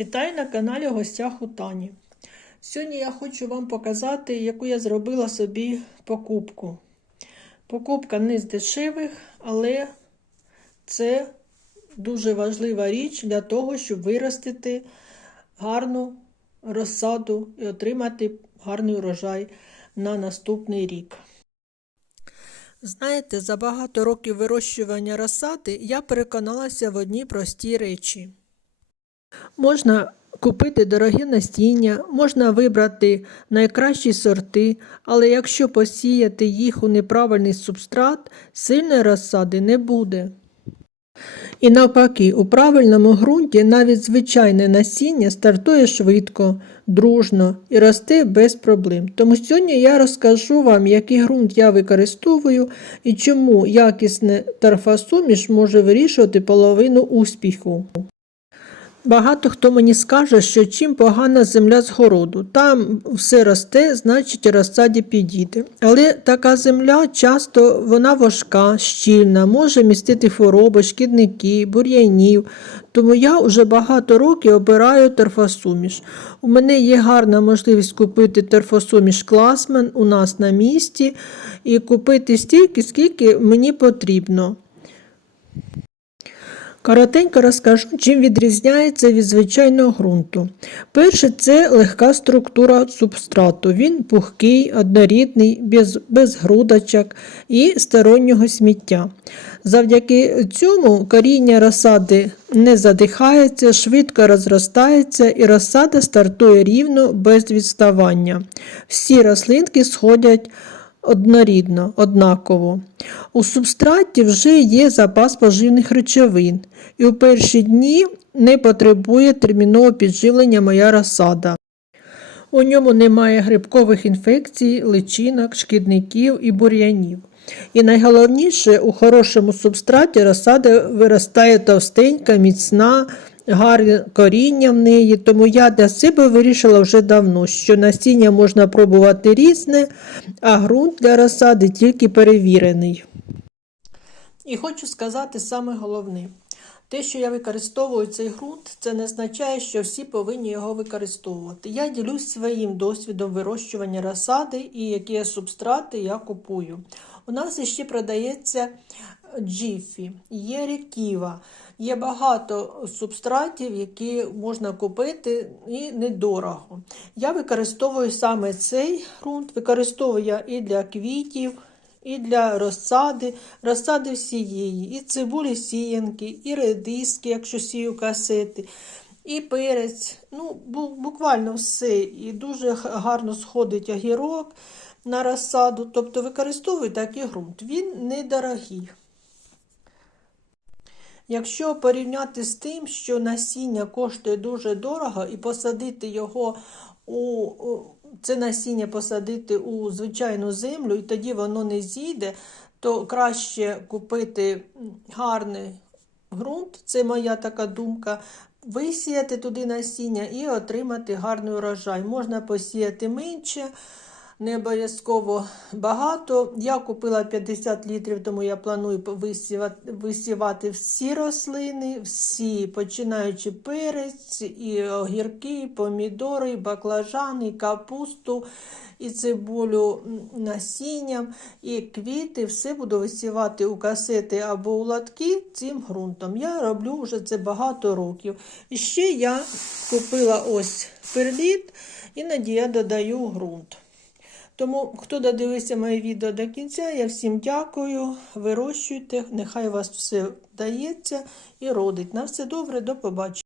Вітаю на каналі в гостях у Тані. Сьогодні я хочу вам показати, яку я зробила собі покупку. Покупка не з дешевих, але це дуже важлива річ для того, щоб виростити гарну розсаду і отримати гарний урожай на наступний рік. Знаєте, за багато років вирощування розсади я переконалася в одній простій речі. Можна купити дорогі насіння, можна вибрати найкращі сорти, але якщо посіяти їх у неправильний субстрат, сильної розсади не буде. І навпаки, у правильному ґрунті навіть звичайне насіння стартує швидко, дружно і росте без проблем. Тому сьогодні я розкажу вам, який ґрунт я використовую і чому якісне торфосуміш може вирішувати половину успіху. Багато хто мені скаже, що чим погана земля з городу, там все росте, значить розсаді підійде. Але така земля часто вона важка, щільна, може містити хвороби, шкідники, бур'янів. Тому я вже багато років обираю торфосуміш. У мене є гарна можливість купити торфосуміш класмен у нас на місці і купити стільки, скільки мені потрібно. Коротенько розкажу, чим відрізняється від звичайного ґрунту. Перше, це легка структура субстрату. Він пухкий, однорідний, без, без грудочок і стороннього сміття. Завдяки цьому коріння розсади не задихається, швидко розростається і розсада стартує рівно без відставання. Всі рослинки сходять однорідно, однаково. У субстраті вже є запас поживних речовин, і у перші дні не потребує термінового підживлення моя розсада. У ньому немає грибкових інфекцій, личинок, шкідників і бур'янів. І найголовніше, у хорошому субстраті розсада виростає товстенька, міцна, гарне коріння в неї. Тому я для себе вирішила вже давно, що насіння можна пробувати різне, а ґрунт для розсади тільки перевірений. І хочу сказати саме головне. Те, що я використовую цей ґрунт, це не означає, що всі повинні його використовувати. Я ділюсь своїм досвідом вирощування розсади і які субстрати я купую. У нас ще продається джіфі, є ріківа, є багато субстратів, які можна купити і недорого. Я використовую саме цей ґрунт, використовую я і для квітів. І для розсади, розсади всієї, і цибулі сіянки, і редиски, якщо сію касети, і перець. Ну, буквально все. І дуже гарно сходить огірок на розсаду. Тобто використовую такий ґрунт. Він недорогий. Якщо порівняти з тим, що насіння коштує дуже дорого, і посадити його у це насіння посадити у звичайну землю, і тоді воно не зійде, то краще купити гарний ґрунт, це моя така думка. Висіяти туди насіння і отримати гарний урожай. Можна посіяти менше, не обов'язково багато. Я купила 50 літрів, тому я планую висівати, висівати всі рослини, всі, починаючи перець, і огірки, і помідори, і баклажани, і капусту, і цибулю насінням, і квіти. Все буду висівати у касети або у лотки цим ґрунтом. Я роблю вже це багато років. І ще я купила ось перліт, іноді я додаю ґрунт. Тому, хто додивився моє відео до кінця, я всім дякую. Вирощуйте, нехай вас все вдається і родить. На все добре, до побачення.